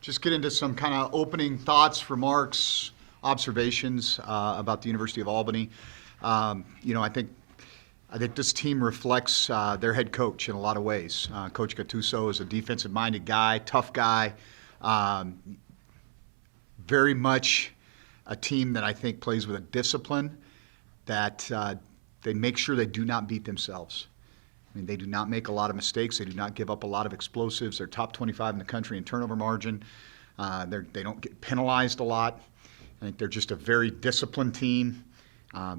Just get into some kind of opening thoughts, remarks, observations about the University of Albany. I think this team reflects their head coach in a lot of ways. Coach Gattuso is a defensive-minded guy, tough guy, very much a team that I think plays with a discipline that they make sure they do not beat themselves. I mean, they do not make a lot of mistakes. They do not give up a lot of explosives. They're top 25 in the country in turnover margin. They don't get penalized a lot. I think they're just a very disciplined team,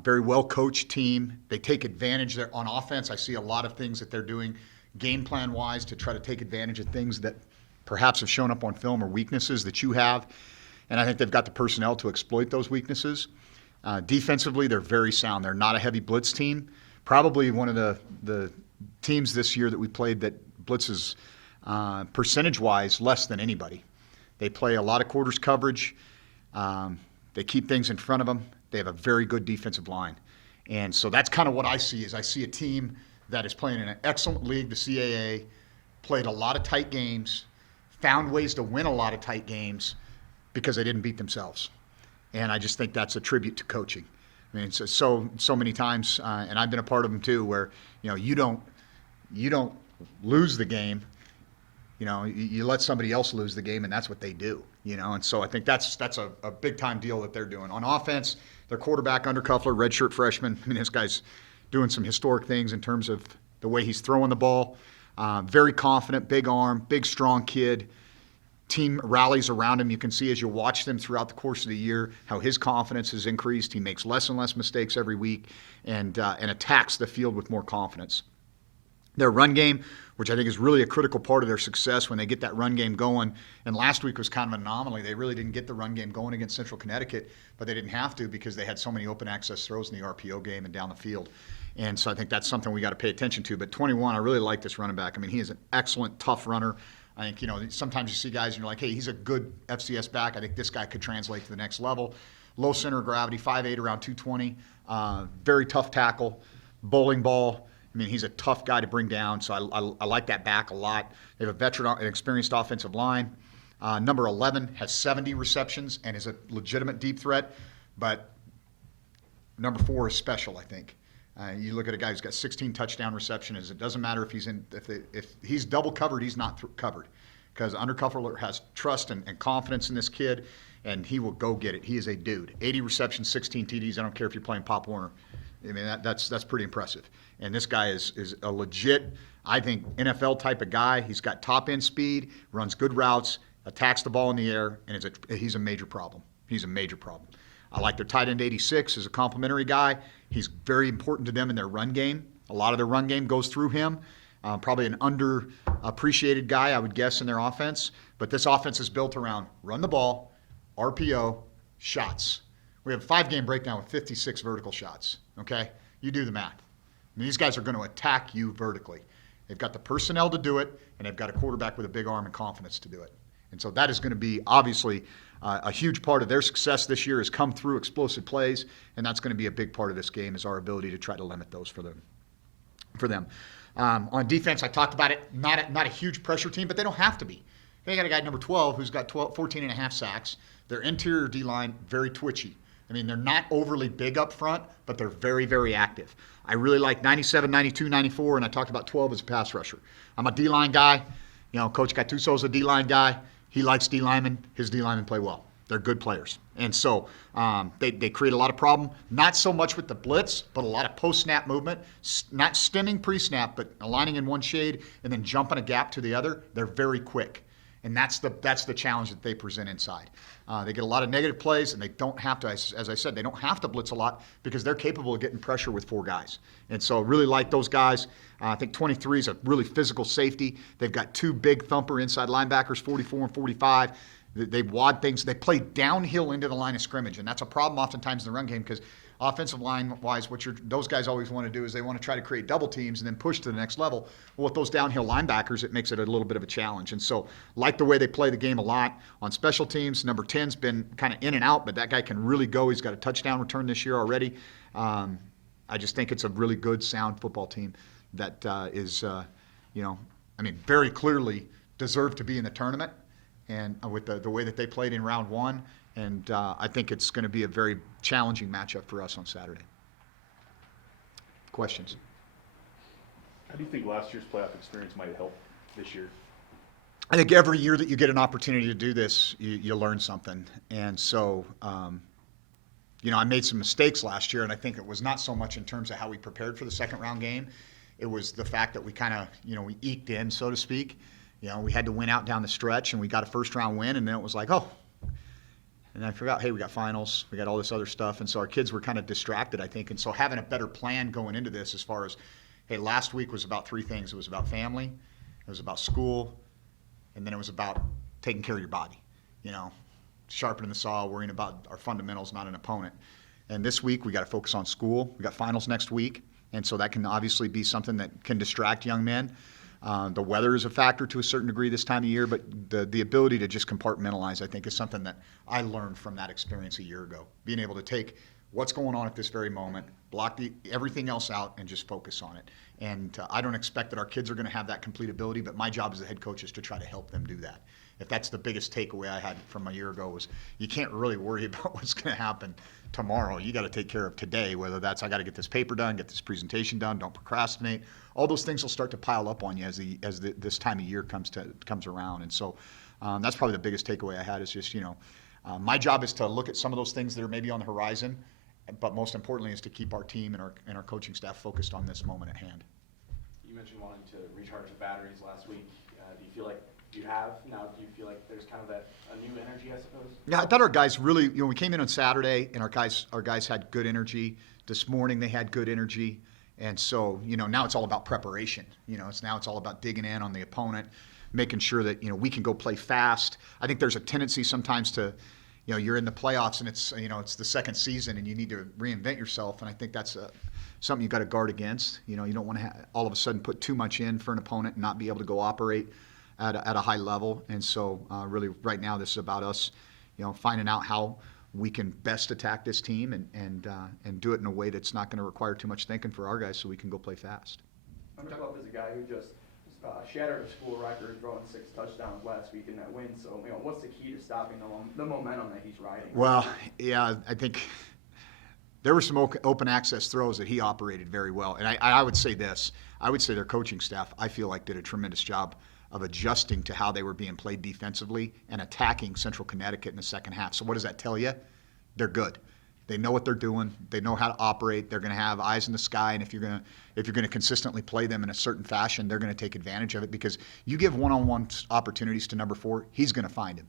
very well-coached team. They take advantage there on offense. I see a lot of things that they're doing game plan-wise to try to take advantage of things that perhaps have shown up on film or weaknesses that you have. And I think they've got the personnel to exploit those weaknesses. Defensively, they're very sound. They're not a heavy blitz team. Probably one of the teams this year that we played that blitzes percentage-wise less than anybody. They play a lot of quarters coverage. They keep things in front of them. They have a very good defensive line. And so that's kind of what I see is I see a team that is playing in an excellent league, the CAA, played a lot of tight games, found ways to win a lot of tight games because they didn't beat themselves. And I just think that's a tribute to coaching. I mean, it's so many times, and I've been a part of them too, where you don't lose the game. You let somebody else lose the game, and that's what they do. And so I think that's a big time deal that they're doing on offense. Their quarterback, Undercuffler, redshirt freshman. I mean, this guy's doing some historic things in terms of the way he's throwing the ball. Very confident, big arm, big strong kid. Team rallies around him. You can see as you watch them throughout the course of the year how his confidence has increased. He makes less and less mistakes every week and attacks the field with more confidence. Their run game, which I think is really a critical part of their success when they get that run game going. And last week was kind of an anomaly. They really didn't get the run game going against Central Connecticut, but they didn't have to because they had so many open access throws in the RPO game and down the field. And so I think that's something we got to pay attention to. But 21, I really like this running back. I mean, he is an excellent, tough runner. I think, sometimes you see guys and you're like, hey, he's a good FCS back. I think this guy could translate to the next level. Low center of gravity, 5'8", around 220. Very tough tackle, bowling ball. I mean, he's a tough guy to bring down, so I like that back a lot. They have a veteran and experienced offensive line. Number 11 has 70 receptions and is a legitimate deep threat, but number 4 is special, I think. You look at a guy who's got 16 touchdown receptions. It doesn't matter if he's double covered, he's not covered, because Undercuffler has trust and confidence in this kid, and he will go get it. He is a dude. 80 receptions, 16 TDs. I don't care if you're playing Pop Warner. I mean, that's pretty impressive. And this guy is a legit, I think, NFL type of guy. He's got top end speed, runs good routes, attacks the ball in the air, and he's a major problem. He's a major problem. I like their tight end 86 as a complimentary guy. He's very important to them in their run game. A lot of their run game goes through him. Probably an underappreciated guy, I would guess, in their offense. But this offense is built around run the ball, RPO, shots. We have a 5-game breakdown with 56 vertical shots, okay? You do the math. I mean, these guys are going to attack you vertically. They've got the personnel to do it, and they've got a quarterback with a big arm and confidence to do it. And so that is going to be, obviously, a huge part of their success this year has come through explosive plays, and that's going to be a big part of this game is our ability to try to limit those for them. On defense, I talked about it, not a huge pressure team, but they don't have to be. They got a guy, number 12, who's got 14 and a half sacks. Their interior D-line, very twitchy. I mean, they're not overly big up front, but they're very, very active. I really like 97, 92, 94, and I talked about 12 as a pass rusher. I'm a D-line guy. Coach Gattuso's a D-line guy. He likes D-linemen. His D-linemen play well. They're good players. And so they create a lot of problem, not so much with the blitz, but a lot of post-snap movement, not stemming pre-snap, but aligning in one shade and then jumping a gap to the other. They're very quick. And that's the challenge that they present inside. They get a lot of negative plays, and they don't have to, as I said, they don't have to blitz a lot because they're capable of getting pressure with 4 guys. And so really like those guys. I think 23 is a really physical safety. They've got 2 big thumper inside linebackers, 44 and 45. They wad things. They play downhill into the line of scrimmage, and that's a problem oftentimes in the run game because offensive line-wise, those guys always want to do is they want to try to create double teams and then push to the next level. Well, with those downhill linebackers, it makes it a little bit of a challenge. And so like the way they play the game a lot. On special teams, number 10's been kind of in and out, but that guy can really go. He's got a touchdown return this year already. I just think it's a really good, sound football team that is, very clearly deserved to be in the tournament. and with the way that they played in round one. And I think it's going to be a very challenging matchup for us on Saturday. Questions? How do you think last year's playoff experience might help this year? I think every year that you get an opportunity to do this, you learn something. And so, I made some mistakes last year, and I think it was not so much in terms of how we prepared for the second round game. It was the fact that we kind of, we eked in, so to speak. We had to win out down the stretch, and we got a first round win, and then it was like, oh. And I forgot, hey, we got finals, we got all this other stuff. And so our kids were kind of distracted, I think. And so having a better plan going into this as far as, hey, last week was about three things. It was about family, it was about school, and then it was about taking care of your body, sharpening the saw, worrying about our fundamentals, not an opponent. And this week we got to focus on school. We got finals next week, and so that can obviously be something that can distract young men. The weather is a factor to a certain degree this time of year, but the ability to just compartmentalize, I think, is something that I learned from that experience a year ago. Being able to take what's going on at this very moment, block everything else out, and just focus on it. And I don't expect that our kids are going to have that complete ability, but my job as the head coach is to try to help them do that. If that's the biggest takeaway I had from a year ago, was you can't really worry about what's going to happen tomorrow. You got to take care of today, whether that's I got to get this paper done, get this presentation done, don't procrastinate. All those things will start to pile up on you as this time of year comes around. And so that's probably the biggest takeaway I had, is just, my job is to look at some of those things that are maybe on the horizon, but most importantly is to keep our team and our coaching staff focused on this moment at hand. You mentioned wanting to recharge the batteries last week. Do you feel like you have now? Do you feel like there's kind of a new energy, I suppose? Yeah, I thought our guys really, we came in on Saturday and our guys had good energy. This morning they had good energy. And so, now it's all about preparation. It's all about digging in on the opponent, making sure that, we can go play fast. I think there's a tendency sometimes to, you're in the playoffs and it's, it's the second season and you need to reinvent yourself. And I think that's something you got to guard against. You don't want to all of a sudden put too much in for an opponent and not be able to go operate at a high level. And so really right now this is about us, finding out how we can best attack this team and do it in a way that's not going to require too much thinking for our guys, so we can go play fast. Underclough is a guy who just shattered a school record, throwing 6 touchdowns last week in that win. So, what's the key to stopping the momentum that he's riding? Well, yeah, I think there were some open access throws that he operated very well. And I would say this. I would say their coaching staff, I feel like, did a tremendous job of adjusting to how they were being played defensively and attacking Central Connecticut in the second half. So what does that tell you? They're good. They know what they're doing. They know how to operate. They're going to have eyes in the sky, and if you're going to consistently play them in a certain fashion, they're going to take advantage of it, because you give one-on-one opportunities to number 4, he's going to find him,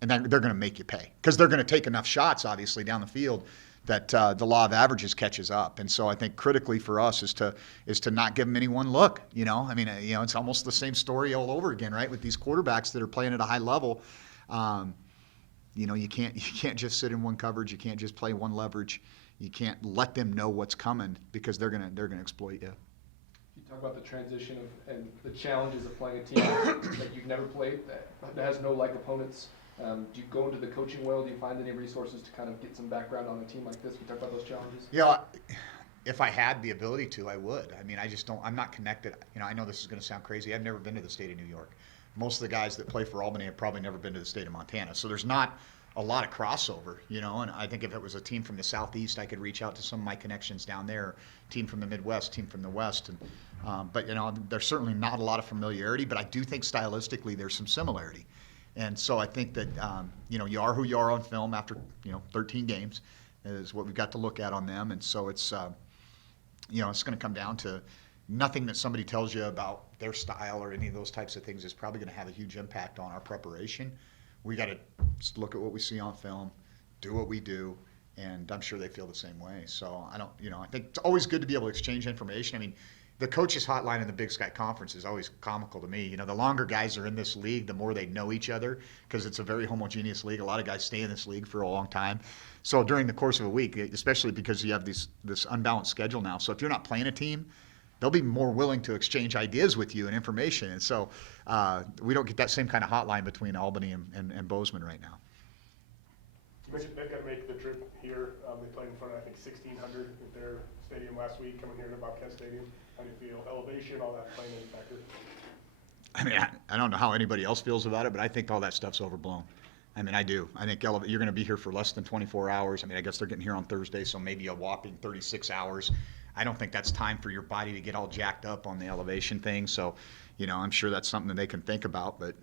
and they're going to make you pay, because they're going to take enough shots, obviously, down the field that the law of averages catches up. And so I think critically for us is to not give them any one look. It's almost the same story all over again, right? With these quarterbacks that are playing at a high level, you can't just sit in one coverage. You can't just play one leverage. You can't let them know what's coming, because they're gonna exploit you. You talk about the transition and the challenges of playing a team that you've never played, that has no like opponents. Do you go into the coaching well? Do you find any resources to kind of get some background on a team like this? We talk about those challenges. Yeah, if I had the ability to, I would. I just don't. I'm not connected. I know this is going to sound crazy. I've never been to the state of New York. Most of the guys that play for Albany have probably never been to the state of Montana. So there's not a lot of crossover, and I think if it was a team from the Southeast, I could reach out to some of my connections down there, team from the Midwest, team from the West. But there's certainly not a lot of familiarity, but I do think stylistically there's some similarity. And so I think that, you are who you are on film after, 13 games is what we've got to look at on them. And so it's, it's going to come down to nothing that somebody tells you about their style or any of those types of things is probably going to have a huge impact on our preparation. We got to just look at what we see on film, do what we do, and I'm sure they feel the same way. So I think it's always good to be able to exchange information. The coaches hotline in the Big Sky Conference is always comical to me. The longer guys are in this league, the more they know each other, because it's a very homogeneous league. A lot of guys stay in this league for a long time. So during the course of a week, especially because you have this unbalanced schedule now, so if you're not playing a team, they'll be more willing to exchange ideas with you and information. And so we don't get that same kind of hotline between Albany and Bozeman right now. You mentioned they've got to make the trip here. They played in front of, I think, 1,600 at their stadium last week, coming here to Bobcat Stadium. How do you feel? Elevation, all that playing in factor? I mean, I don't know how anybody else feels about it, but I think all that stuff's overblown. I mean, I do. I think you're going to be here for less than 24 hours. I mean, I guess they're getting here on Thursday, so maybe a whopping 36 hours. I don't think that's time for your body to get all jacked up on the elevation thing. So, I'm sure that's something that they can think about. But,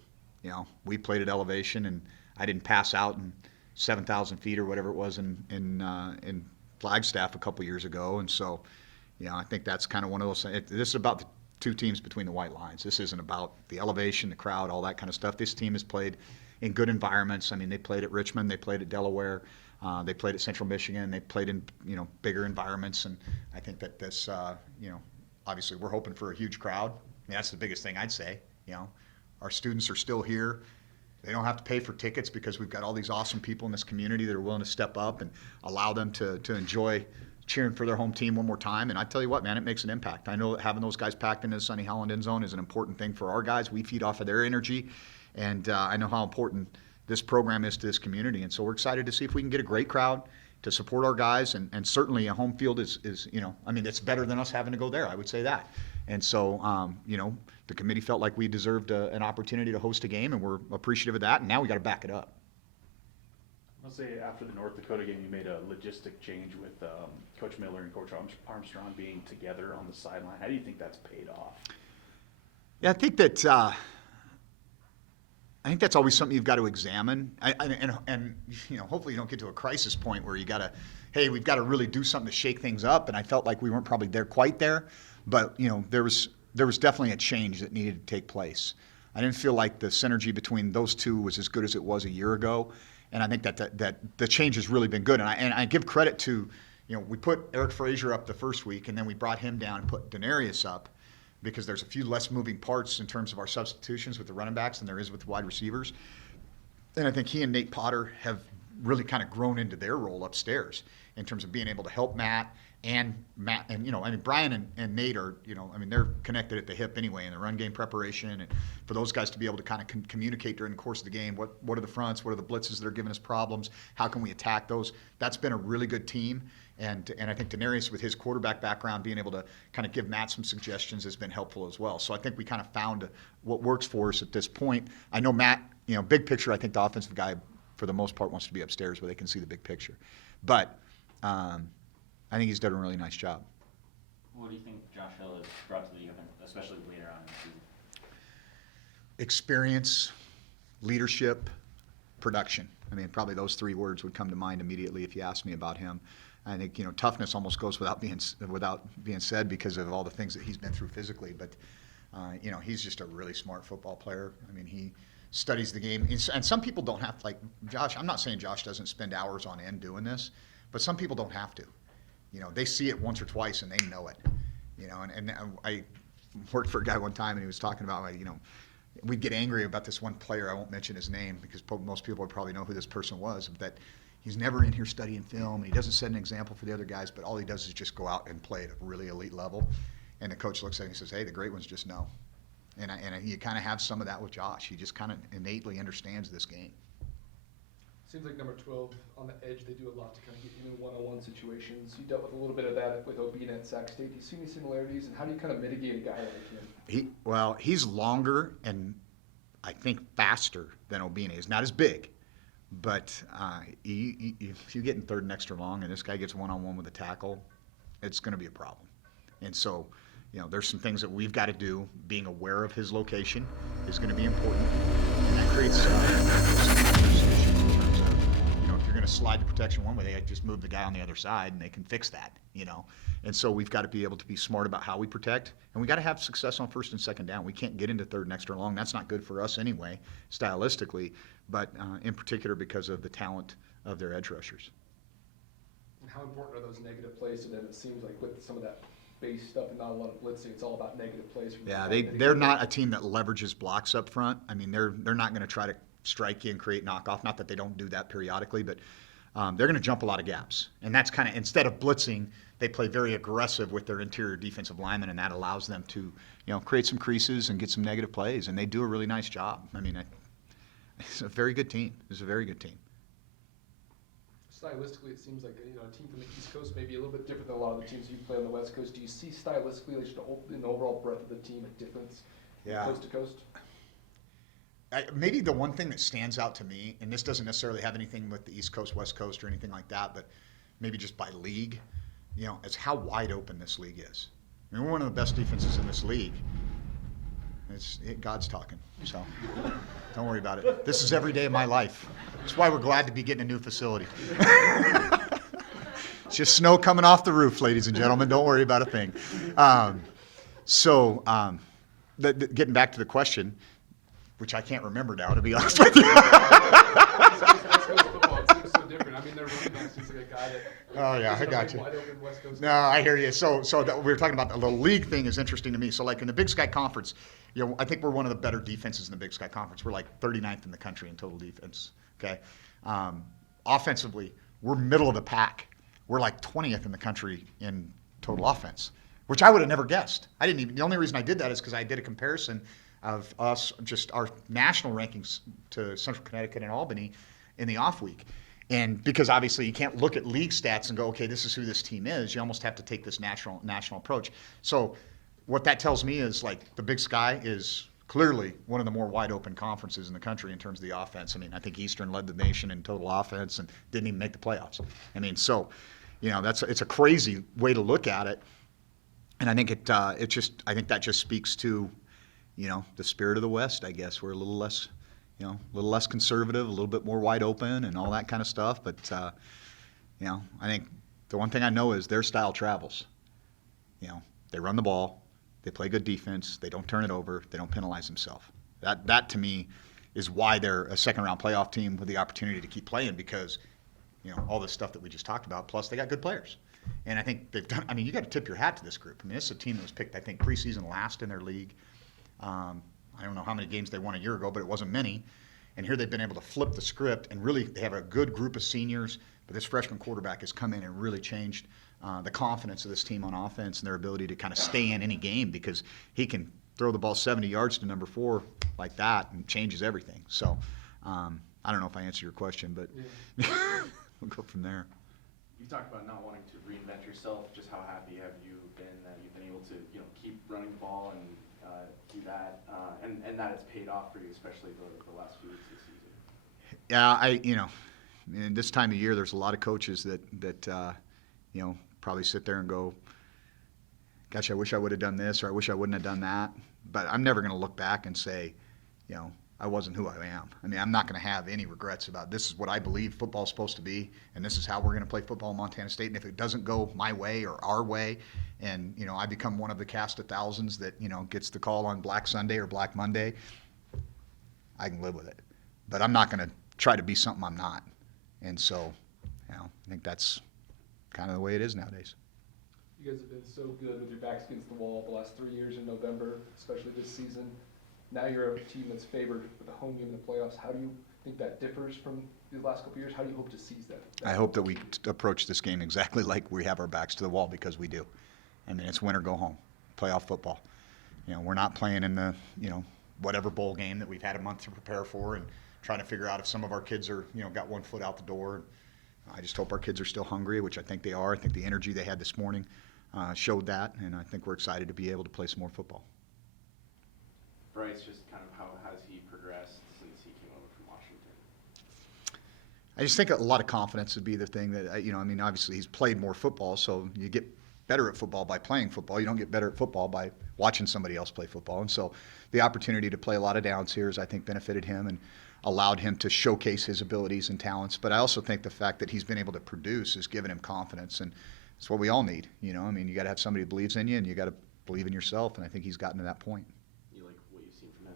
we played at elevation, and I didn't pass out in 7,000 feet or whatever it was in Flagstaff a couple years ago. And so, I think that's kind of one of those things. This is about the two teams between the white lines. This isn't about the elevation, the crowd, all that kind of stuff. This team has played in good environments. I mean, they played at Richmond, they played at Delaware, they played at Central Michigan, they played in bigger environments, and I think that this obviously we're hoping for a huge crowd. I mean, that's the biggest thing I'd say. Our students are still here. They don't have to pay for tickets because we've got all these awesome people in this community that are willing to step up and allow them to enjoy cheering for their home team one more time. And I tell you what, man, it makes an impact. I know that having those guys packed into the Sonny Holland end zone is an important thing for our guys. We feed off of their energy, and I know how important this program is to this community. And so we're excited to see if we can get a great crowd to support our guys. And certainly a home field is it's better than us having to go there. I would say that. And so, the committee felt like we deserved an opportunity to host a game, and we're appreciative of that. And now we got to back it up. I'll say after the North Dakota game, you made a logistic change with Coach Miller and Coach Armstrong being together on the sideline. How do you think that's paid off? Yeah, I think that's always something you've got to examine. And hopefully you don't get to a crisis point where we've got to really do something to shake things up. And I felt like we weren't probably quite there, but there was definitely a change that needed to take place. I didn't feel like the synergy between those two was as good as it was a year ago. And I think that the change has really been good. And I give credit to, we put Eric Frazier up the first week, and then we brought him down and put Denarius up because there's a few less moving parts in terms of our substitutions with the running backs than there is with the wide receivers. And I think he and Nate Potter have really kind of grown into their role upstairs in terms of being able to help Matt and Brian and Nate are, they're connected at the hip anyway in the run game preparation, and for those guys to be able to kind of communicate during the course of the game, what are the fronts, what are the blitzes that are giving us problems, how can we attack those? That's been a really good team, and I think Denarius, with his quarterback background, being able to kind of give Matt some suggestions has been helpful as well. So I think we kind of found what works for us at this point. I know Matt, big picture, I think the offensive guy for the most part wants to be upstairs where they can see the big picture, but I think he's done a really nice job. What do you think Josh Hill has brought to the offense, especially later on in the season? Experience, leadership, production. I mean, probably those three words would come to mind immediately if you asked me about him. I think toughness almost goes without being said because of all the things that he's been through physically. But he's just a really smart football player. I mean, he studies the game, and some people don't have Josh. I'm not saying Josh doesn't spend hours on end doing this, but some people don't have to. They see it once or twice and they know it. And I worked for a guy one time and he was talking about we'd get angry about this one player. I won't mention his name because most people would probably know who this person was. That he's never in here studying film and he doesn't set an example for the other guys, but all he does is just go out and play at a really elite level. And the coach looks at him and says, "Hey, the great ones just know." And you kind of have some of that with Josh. He just kind of innately understands this game. Seems like number 12 on the edge, they do a lot to kind of get you in one-on-one situations. You dealt with a little bit of that with Obina at Sac State. Do you see any similarities, and how do you kind of mitigate a guy like him? He's longer and I think faster than Obina is. Not as big, but if you get in third and extra long and this guy gets one-on-one with a tackle, it's going to be a problem. And so, there's some things that we've got to do. Being aware of his location is going to be important, and that creates some issues in terms of, if you're going to slide the protection one way, they just move the guy on the other side, and they can fix that, And so we've got to be able to be smart about how we protect, and we got to have success on first and second down. We can't get into third and extra long. That's not good for us anyway, stylistically, but in particular because of the talent of their edge rushers. And how important are those negative plays to them? It seems like with some of that base stuff and not a lot of blitzing, it's all about negative plays. Yeah, they're not a team that leverages blocks up front. I mean, they're not going to try to strike you and create knockoff. Not that they don't do that periodically, but they're going to jump a lot of gaps. And that's kind of, instead of blitzing, they play very aggressive with their interior defensive linemen, and that allows them to, create some creases and get some negative plays. And they do a really nice job. I mean, it's a very good team. It's a very good team. Stylistically, it seems like a team from the East Coast may be a little bit different than a lot of the teams you play on the West Coast. Do you see stylistically, in the overall breadth of the team, a difference Yeah. coast to coast? Maybe the one thing that stands out to me, and this doesn't necessarily have anything with the East Coast, West Coast, or anything like that, but maybe just by league, is how wide open this league is. I mean, we're one of the best defenses in this league. God's talking, so don't worry about it. This is every day of my life. That's why we're glad to be getting a new facility. It's just snow coming off the roof, ladies and gentlemen. Don't worry about a thing. Getting back to the question, which I can't remember now, to be honest with you. West Coast football, it seems so different. I mean, their running back seems like a guy that. Oh, yeah, I got you. Wide open West Coast. No, I hear you. So we were talking about the league thing is interesting to me. So like in the Big Sky Conference, I think we're one of the better defenses in the Big Sky Conference. We're like 39th in the country in total defense. Okay, offensively, we're middle of the pack. We're like 20th in the country in total offense, which I would have never guessed. I didn't even. The only reason I did that is because I did a comparison of us, just our national rankings to Central Connecticut and Albany in the off week. And because obviously you can't look at league stats and go, okay, this is who this team is. You almost have to take this national approach. So what that tells me is like the Big Sky is clearly one of the more wide open conferences in the country in terms of the offense. I mean, I think Eastern led the nation in total offense and didn't even make the playoffs. I mean, so it's a crazy way to look at it. And I think I think that just speaks to, the spirit of the West, I guess. We're a little less conservative, a little bit more wide open and all that kind of stuff. But, I think the one thing I know is their style travels. They run the ball, they play good defense, they don't turn it over, they don't penalize themselves. That to me is why they're a second-round playoff team with the opportunity to keep playing because, all this stuff that we just talked about, plus they got good players. And I think they've done, you got to tip your hat to this group. I mean, this is a team that was picked, I think, preseason last in their league. I don't know how many games they won a year ago, but it wasn't many. And here they've been able to flip the script and really they have a good group of seniors. But this freshman quarterback has come in and really changed the confidence of this team on offense and their ability to kind of stay in any game because he can throw the ball 70 yards to number 4 like that and changes everything. So I don't know if I answered your question, but we'll go from there. You talked about not wanting to reinvent yourself. Just how happy have you been that you've been able to, keep running the ball and do that, and that it's paid off for you, especially the last few weeks of the season? Yeah, in this time of year, there's a lot of coaches that probably sit there and go, gosh, I wish I would have done this or I wish I wouldn't have done that. But I'm never going to look back and say, I wasn't who I am. I mean, I'm not going to have any regrets about this is what I believe football's supposed to be, and this is how we're going to play football in Montana State. And if it doesn't go my way or our way, and, I become one of the cast of thousands that, gets the call on Black Sunday or Black Monday, I can live with it. But I'm not going to try to be something I'm not. And so, I think that's kind of the way it is nowadays. You guys have been so good with your backs against the wall the last 3 years in November, especially this season. Now you're a team that's favored with a home game in the playoffs. How do you think that differs from the last couple of years? How do you hope to seize that? I hope that we approach this game exactly like we have our backs to the wall because we do. I mean, it's win or go home, playoff football. We're not playing in the, whatever bowl game that we've had a month to prepare for and trying to figure out if some of our kids are, got one foot out the door. I just hope our kids are still hungry, which I think they are. I think the energy they had this morning showed that, and I think we're excited to be able to play some more football. Bryce, just kind of how has he progressed since he came over from Washington? I just think a lot of confidence would be the thing that, obviously he's played more football, so you get better at football by playing football. You don't get better at football by watching somebody else play football. And so the opportunity to play a lot of downs here has, I think, benefited him and allowed him to showcase his abilities and talents. But I also think the fact that he's been able to produce has given him confidence, and it's what we all need. You got to have somebody who believes in you, and you got to believe in yourself, and I think he's gotten to that point.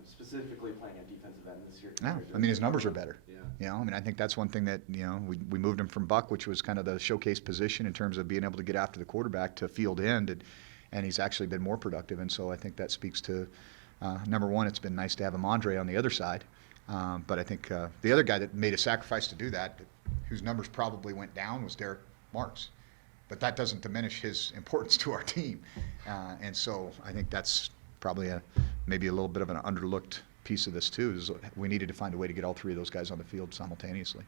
Specifically playing at defensive end this year? Yeah, his numbers are better. Yeah. I think that's one thing that, we moved him from Buck, which was kind of the showcase position in terms of being able to get after the quarterback, to field end, and he's actually been more productive. And so I think that speaks to, number one, it's been nice to have Andre on the other side. But I think the other guy that made a sacrifice to do that, whose numbers probably went down, was Derek Marks. But that doesn't diminish his importance to our team. And so I think that's probably maybe a little bit of an underlooked piece of this too, is we needed to find a way to get all three of those guys on the field simultaneously.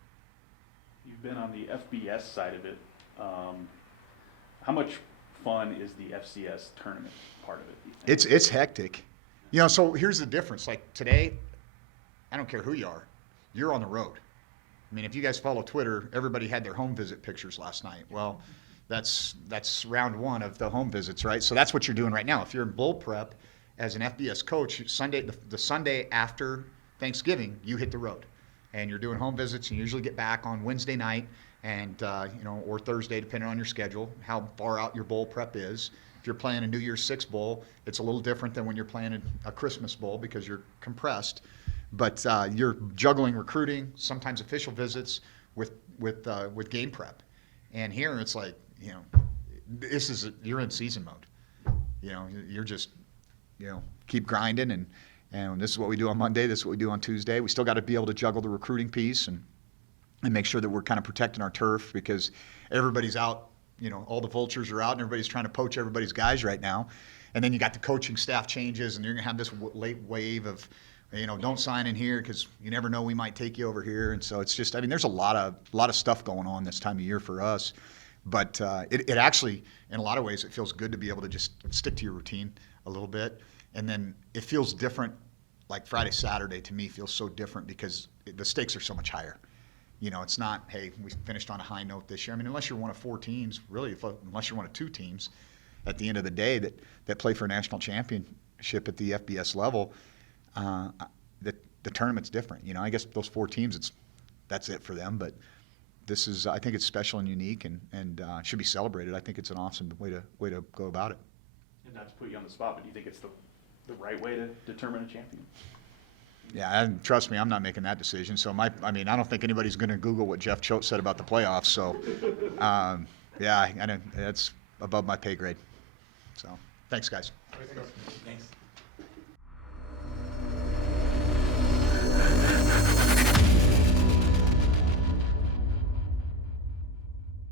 You've been on the FBS side of it. How much fun is the FCS tournament part of it? Do you think? It's hectic. You know, so here's the difference. Like today, I don't care who you are, you're on the road. I mean, if you guys follow Twitter, everybody had their home visit pictures last night. Well, that's round one of the home visits, right? So that's what you're doing right now. If you're in bowl prep as an FBS coach, the Sunday after Thanksgiving, you hit the road, and you're doing home visits. And you usually get back on Wednesday night, and or Thursday, depending on your schedule, how far out your bowl prep is. If you're playing a New Year's Six bowl, it's a little different than when you're playing a Christmas bowl because you're compressed. But you're juggling recruiting, sometimes official visits with game prep. And here it's like, you're in season mode. You're just, keep grinding, and this is what we do on Monday, this is what we do on Tuesday. We still got to be able to juggle the recruiting piece and make sure that we're kind of protecting our turf because everybody's out. All the vultures are out and everybody's trying to poach everybody's guys right now. And then you got the coaching staff changes and you're going to have this late wave of, don't sign in here because you never know, we might take you over here. And so it's just, there's a lot of stuff going on this time of year for us. But it actually, in a lot of ways, it feels good to be able to just stick to your routine a little bit. And then it feels different, like Friday, Saturday to me feels so different because the stakes are so much higher. It's not, hey, we finished on a high note this year. I mean, unless you're one of four teams, really, unless you're one of two teams at the end of the day that play for a national championship at the FBS level, the tournament's different. I guess those four teams, that's it for them. But this is, I think it's special and unique and should be celebrated. I think it's an awesome way to go about it. And not to put you on the spot, but do you think it's the right way to determine a champion? Yeah, and trust me, I'm not making that decision. So I don't think anybody's going to Google what Jeff Choate said about the playoffs. So, yeah, I know that's above my pay grade. So, thanks, guys. Thanks.